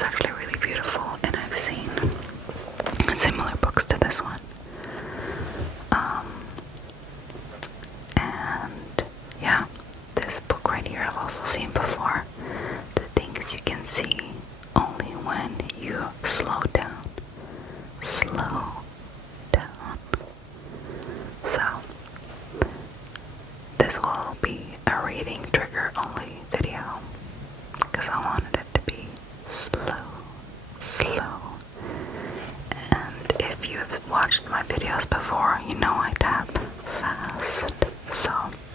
It's actually really beautiful, and I've seen similar books to this one. And yeah, this book right here I've also seen before. The things you can see only when you slow down. Slow down. So, this will be a reading trigger only video because I wanted it to be slow. And if you have watched my videos before, you know I tap fast. So,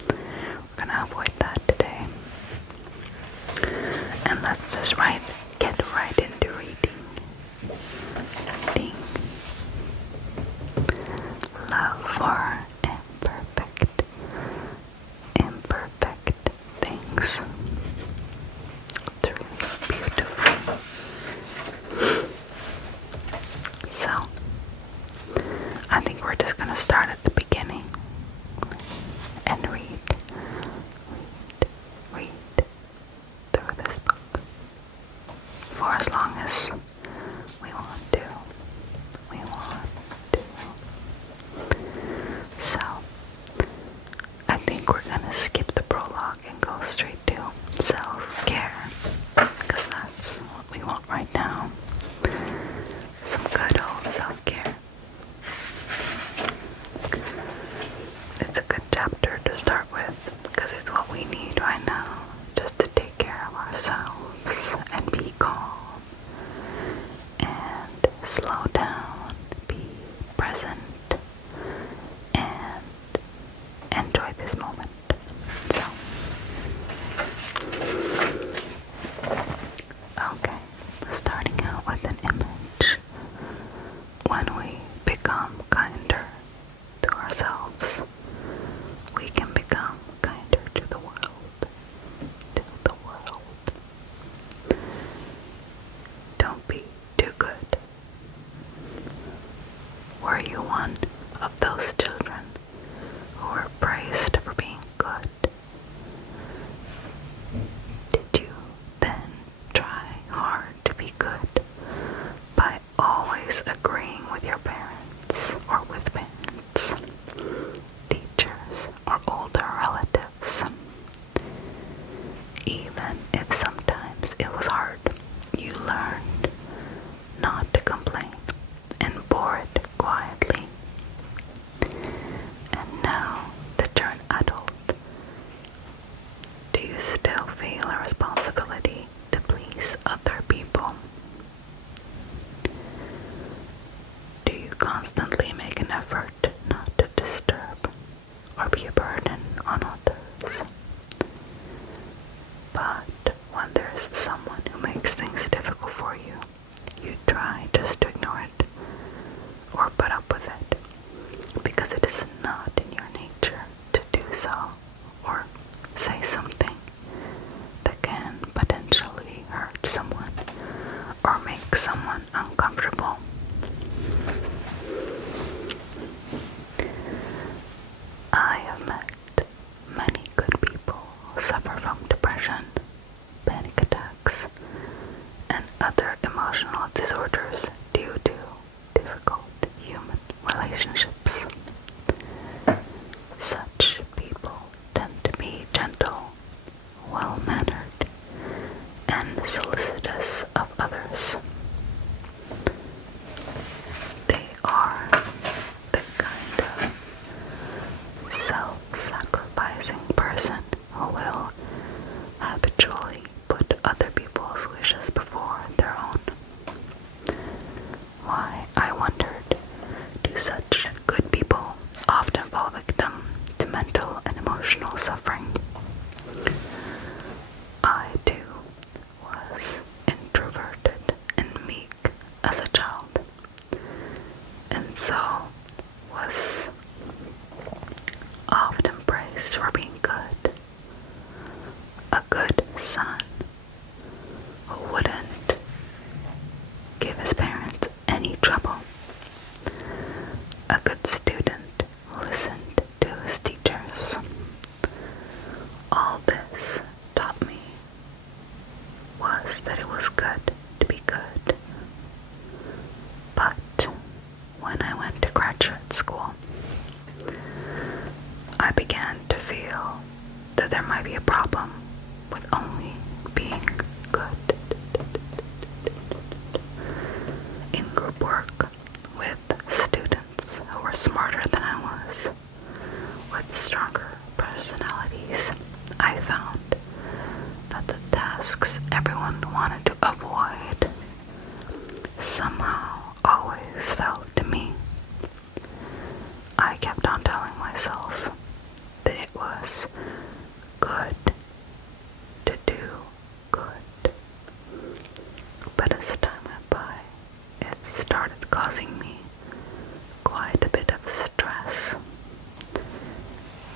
we're gonna avoid that today. And let's just get right into reading. Love for imperfect things. It's really beautiful. So, I think we're just gonna start at the beginning and read through this book for as long as we want to. So, I think we're gonna skip the prologue and go straight to self-care, because that's what we want right now. Some good old self-care. It's a good chapter to start with, because it's what we need right now, just to take care of ourselves and be calm and slow down, be present, and enjoy this moment. So, okay, starting out with an image. When we become kinder to ourselves, we can become kinder to the world. Don't be too good. Were you one of those children who were praised for being good? Did you then try hard to be good by always agreeing with your parents or with parents, teachers, or older relatives? Even if sometimes it was hard, you learned not to complain and bore it quietly. And now that you're an adult, do you still feel a responsibility to please other people? Do you constantly make an effort not to disturb or be a burden on others? But when there's someone who makes things difficult for you, you try just to ignore it or put up with it, because it is not in your nature to do so or say something that can potentially hurt someone or make someone uncomfortable. I have met many good people who suffer from depression, panic attacks, and other emotional disorders due to difficult human relationships. Such people tend to be gentle, well-mannered, and solicitous of others. They are the kind of self-sacrificing person who will habitually put other people's wishes before their own. Why, I wondered, do such good wanted to avoid somehow always felt to me. I kept on telling myself that it was good to do good. But as time went by, it started causing me quite a bit of stress.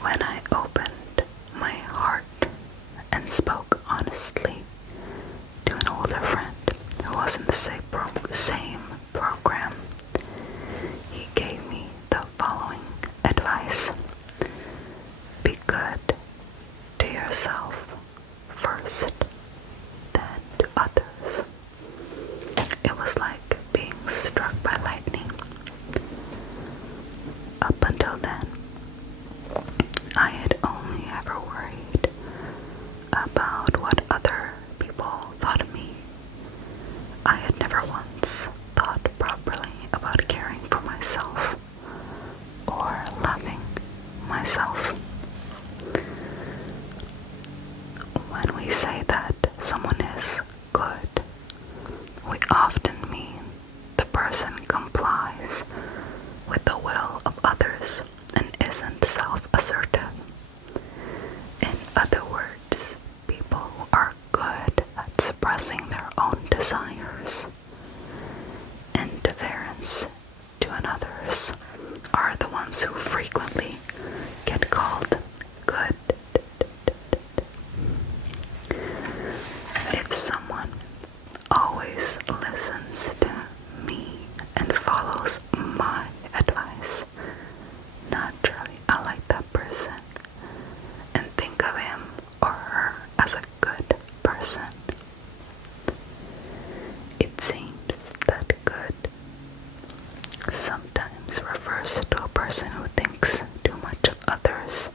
When I opened my heart and spoke honestly to an older friend who was in the same program, he gave me the following advice: be good to yourself first, then to others. It was like being struck by lightning. Up until then, I had only ever worried about what other people thought of me. I had never once thought properly about caring for myself or loving myself. When we say that someone is good, we often mean the person complies with the will of others and isn't self-assertive. In other words, people who are good at suppressing their own desires and deference to others are the ones who frequently get called good. If someone always listens to me and follows my advice, naturally I like that person and think of him or her as a good person. It seems that good sometimes refers to a person who thinks too much of others,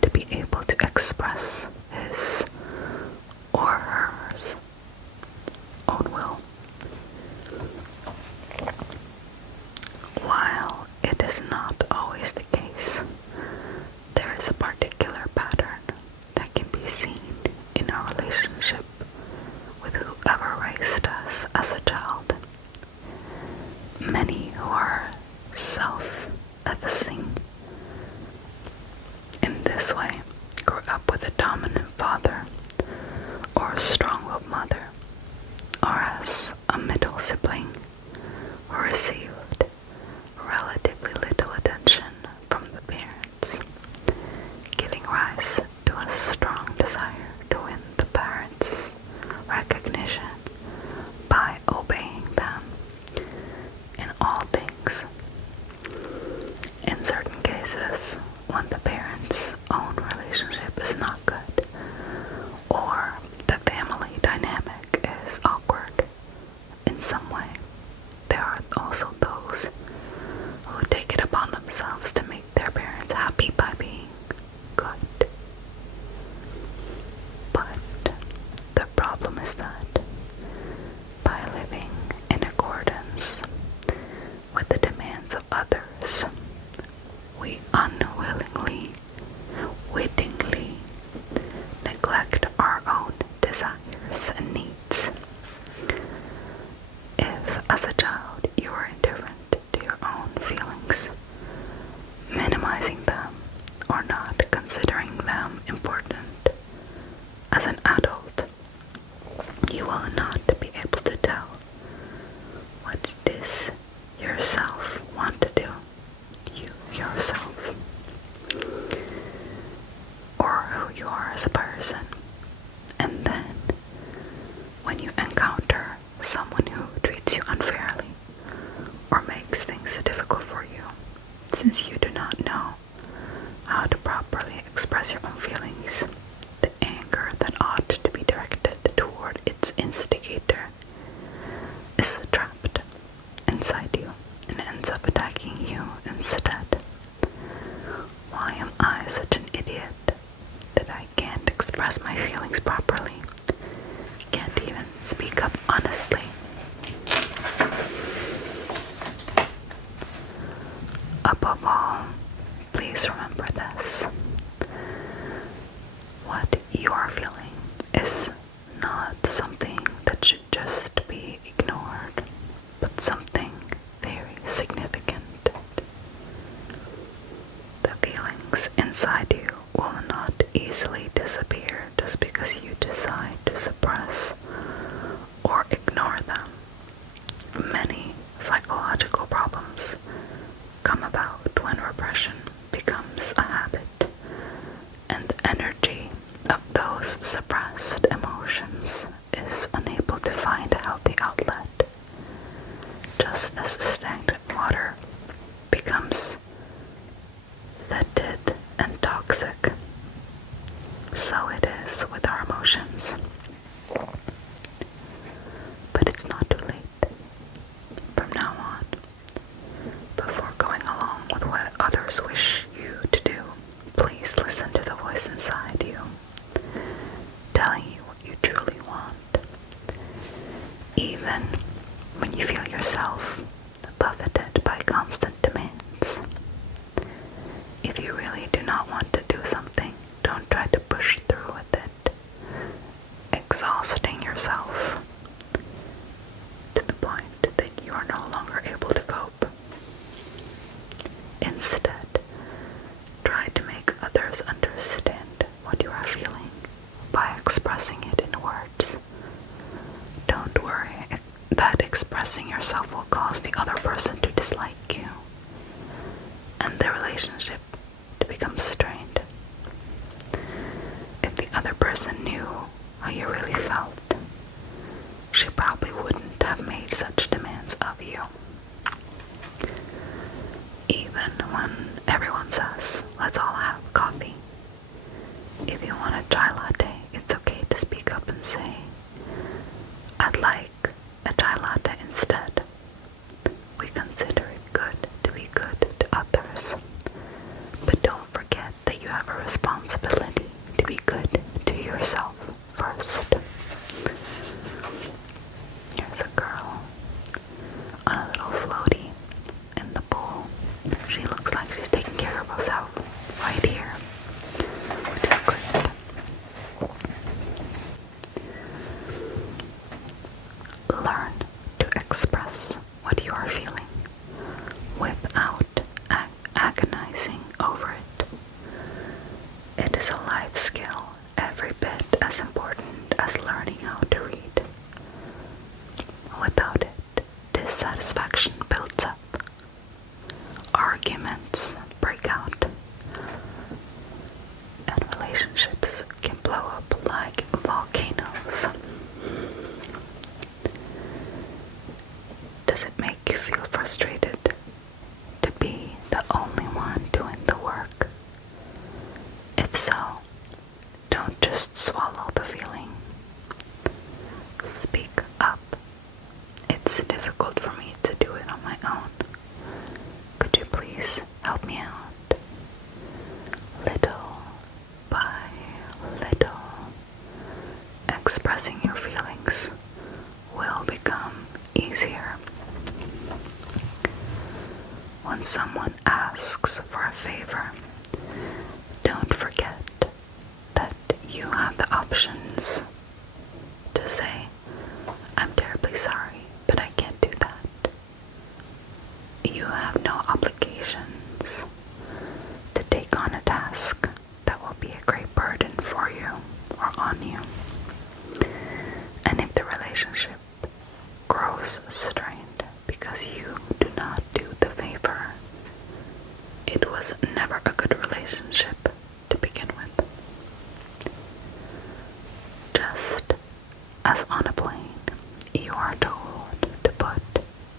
to be able to express his or hers own will. While it is not always the case, there is a particular pattern that can be seen in our relationship with whoever raised us as a child. Many who are self-effacing in this way grew up with a dominant father or a strong-willed mother, or as a middle sibling who received relatively little attention from the parents, giving rise to a strong desire to win the parents' recognition by obeying them in all things. In certain cases, when the parents' own relationship is not good, or the family dynamic is awkward in some way, there are also those who take it upon themselves to make their parents happy by being good. But the problem is that by living in accordance with the demands of others, we unwittingly neglect our own desires and needs. If, as a child, you were indifferent to your own feelings, minimizing them or not considering them important, as an adult, you will not be able to tell what it is yourself want to do, you yourself, or who you are as a person. And then, when you encounter someone who treats you unfairly or makes things difficult for you, since you do not know how to properly express your own feelings, the anger that ought to be directed toward its instigator is trapped inside you and ends up attacking you instead. Why am I such an idiot that I can't express my feelings properly? Can't even speak up honestly? Above all, please remember this. easily disappear just because you decide to suppress or ignore them. Many psychological problems come about when repression becomes a habit, and the energy of those suppressed emotions is unable to find a healthy outlet. Just as stagnant water becomes fetid and toxic, so it is with our emotions. But it's not too late. From now on, before going along with what others wish you to do, please listen to the voice inside you, telling you what you truly want. Even when you feel yourself buffeted by constant demands. If you really do not want to do something, don't try to push through with it, exhausting yourself to the point that you are no longer able to cope. Instead, try to make others understand what you are feeling by expressing it in words. Don't worry that expressing yourself will cause the other person to dislike you and the relationship to become strained. If the other person knew how you really felt, she probably wouldn't have made such demands of you. Even when everyone says, let's all have coffee, if you want a chai latte, it's okay to speak up and say, I'd like a chai latte instead. We consider it good to be good to others, but don't forget that you have a responsibility to be good to yourself first. Here's a girl on a little floaty in the pool. She looks like she's taking care of herself right here, which is great. Learn to express what you are feeling without agonizing over it. It is a life skill every bit as important as learning how to read. Without it, dissatisfaction builds up. Arguments break out. And relationships can blow up like volcanoes. Does it make you feel frustrated to be the only one doing the work? If so, don't just swallow the feeling. Speak up. It's difficult for me to do it on my own. Could you please help me out? Little by little, expressing your feelings will become easier. When someone asks for a favor, don't forget that you have the options to say, I'm terribly sorry, but I can't do that. You have no obligations to take on a task that will be a great burden for you or on you. And if the relationship grows strained because you do not do the favor, it was never a good relationship to begin with. Just as on a plane, you are told to put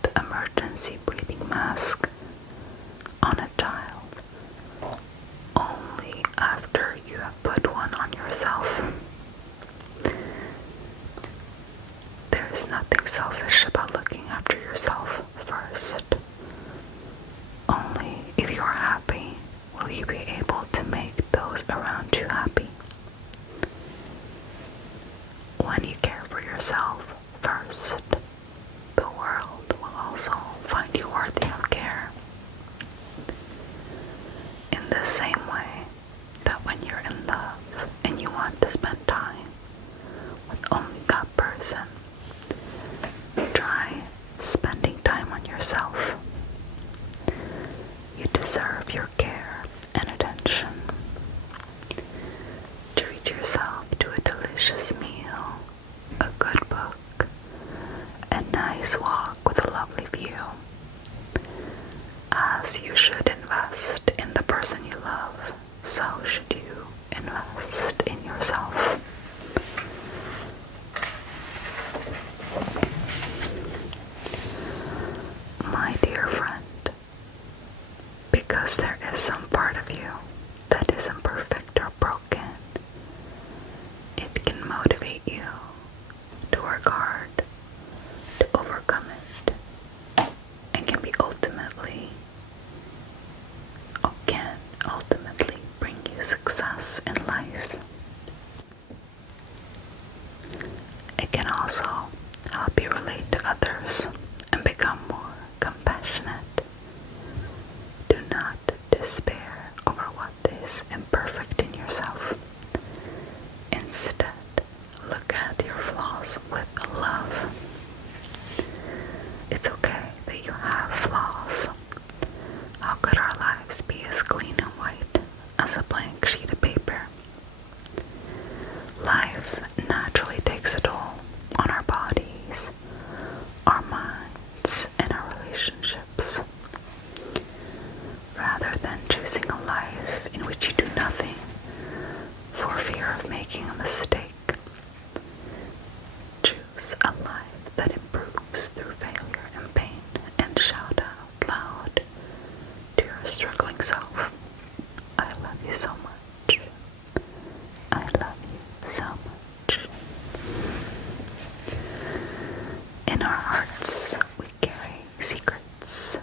the emergency breathing mask on a child only after you have put one on yourself. There is nothing selfish about looking after yourself first. Only if you are happy will you be able to make those around you happy. When you care for yourself first, the world will also find you worthy of care. In the same way that when you're in love and you want to spend time with only that person, try spending time on yourself treat yourself to a delicious meal, a good book, a nice walk with a lovely view, as you should invest in the person you love, so should you invest in yourself. My dear friend, because there is some part of you that is imperfect or broken, it can motivate you to work hard to overcome it, and can ultimately bring you success in life. It can also help you relate to others and become more compassionate. Do not despair over what is imperfect in yourself. Instead, look at your flaws with love. It's okay that you have flaws. How could our lives be as clean and white as a blank sheet of paper? Life naturally takes a toll on our bodies, our minds, and our relationships. Rather than choosing a life in which you do nothing for fear of making a mistake, choose a life that improves through failure and pain, and shout out loud to your struggling self, I love you so much. I love you so much. In our hearts, we carry secrets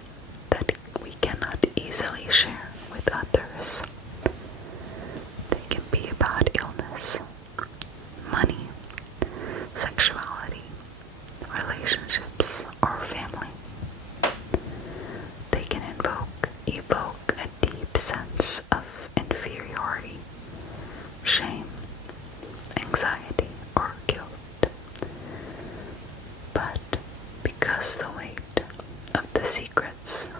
that we cannot easily share with others. They can be about illness, money, sexuality, relationships, or family. They can evoke a deep sense of inferiority, shame, anxiety, or guilt. But because the weight of the secrets,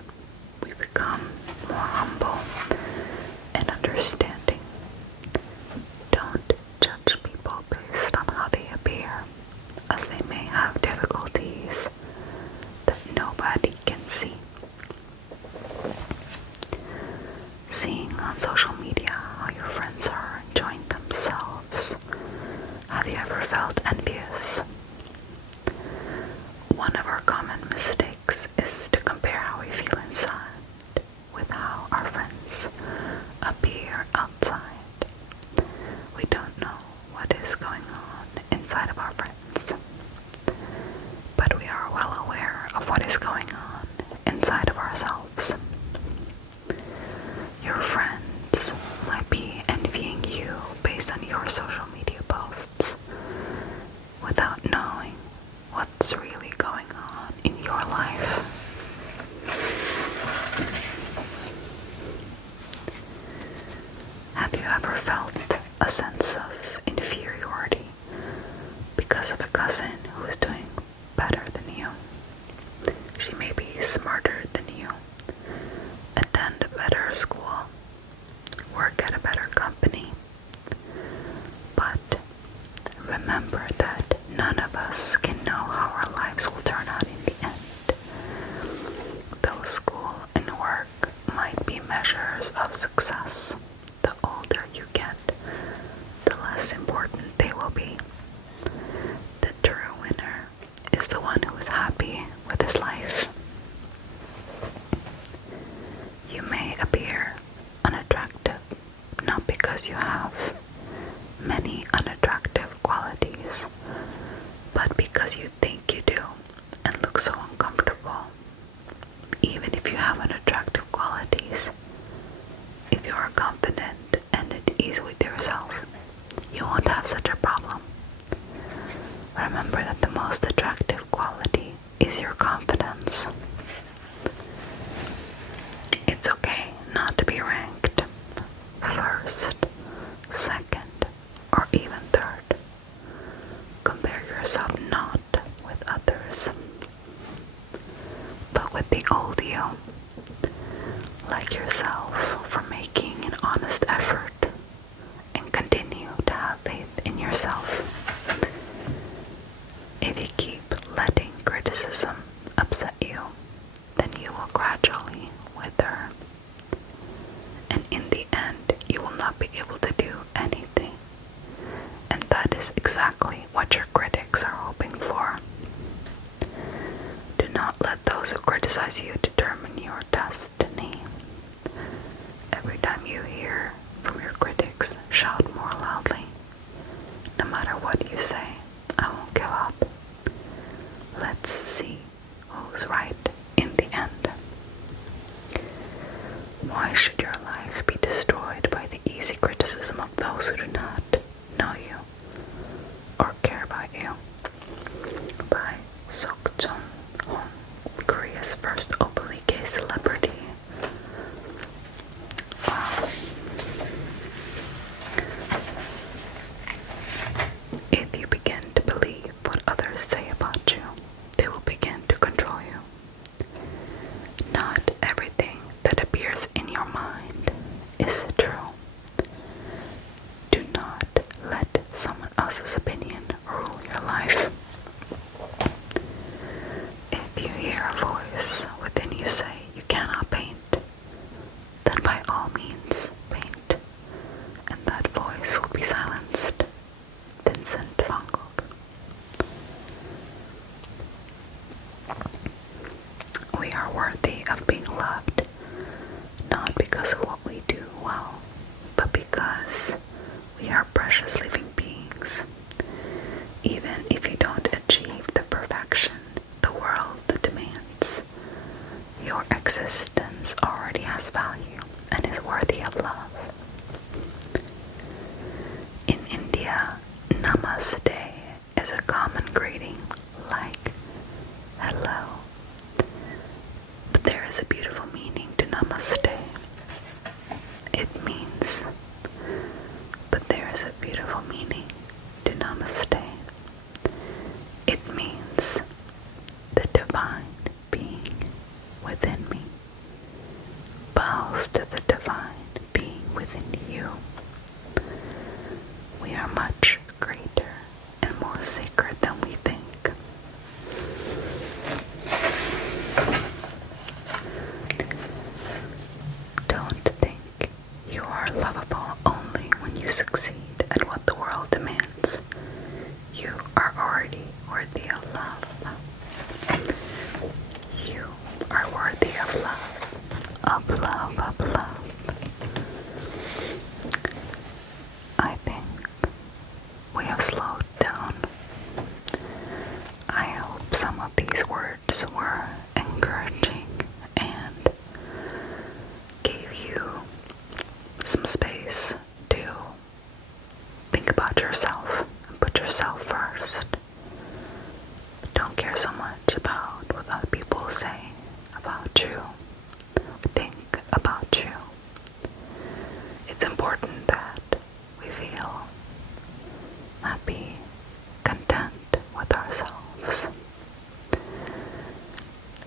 we become more humble and understanding. Don't judge people based on how they appear, as they may have difficulties that nobody can see. Seeing on social media how your friends are enjoying themselves, have you ever felt envious? One of our common mistakes is to compare how we feel inside with how our friends appear outside. We don't know what is going on inside of our friends, but we are well aware of what is going on inside of ourselves. Your friends might be envying you based on your social media posts without knowing what's really going on in your life. Have you ever felt a sense of inferiority because of a cousin who is doing better than you? She may be smarter than you, attend a better school, work at a better company. But remember that none of us can know how our lives will turn out in the end. Though school and work might be measures of success, the older you get, the less important they will be. The true winner is the one who is happy with his life. You may appear unattractive, not because you have many unattractive qualities, but because you think you do and look so uncomfortable. Even if you have unattractive qualities, if you are confident and at ease with yourself, you won't have such a problem. Remember that the most attractive quality is your confidence. It's okay not to be ranked first, second, or even third. Compare yourself not with others, but with the old you. Like yourself for making an honest effort and continue to have yourself. If you keep letting criticism upset you, then you will gradually wither. And in the end, you will not be able to do anything. And that is exactly what your critics are hoping for. Do not let those who criticize you determine your destiny. Every time you hear from your critics, shout more loudly. No matter what you say, I won't give up. Let's see who's right in the end. Why should your life be destroyed by the easy criticism of those who do not know you or care about you? By Sok Jong-hong, Korea's first openly gay celebrity. Wow. If you begin to believe what others say about you, they will begin to control you. Not everything that appears in your mind is true. Do not let someone else's opinion rule your life. If you hear a voice within you say you cannot paint, then by all means paint, and that voice will be silenced. Vincent van Gogh. We are worthy of being loved, not because of what we do well, but because we are precious living beings. Even if you don't achieve the perfection the world demands, your existence already has value and is worthy of love. In India, Namaste is a common greeting like hello. But there is a beautiful meaning to Namaste. It means, but there is a beautiful meaning to Namaste. It means the divine being within me bows to the divine being within you. We are much greater and more sacred than we think. Don't think you are lovable only when you succeed at what the world demands. You are already worthy of love. You are worthy of love, of love, of love. I think we have slowed down. I hope some of these words were encouraging and gave you some space to think about yourself and put yourself first. Don't care so much about what other people say about you, think about you. It's important that we feel happy, content with ourselves.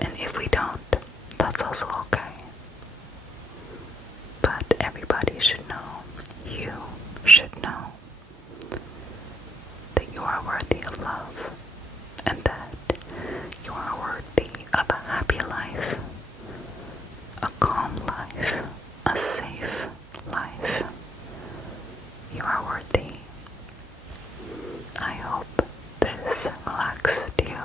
And if we don't, that's also okay. But everybody should know, you should know, that you are worthy of love and that you are worthy of a happy life, a calm life, a safe life. You are worthy. I hope this relaxed you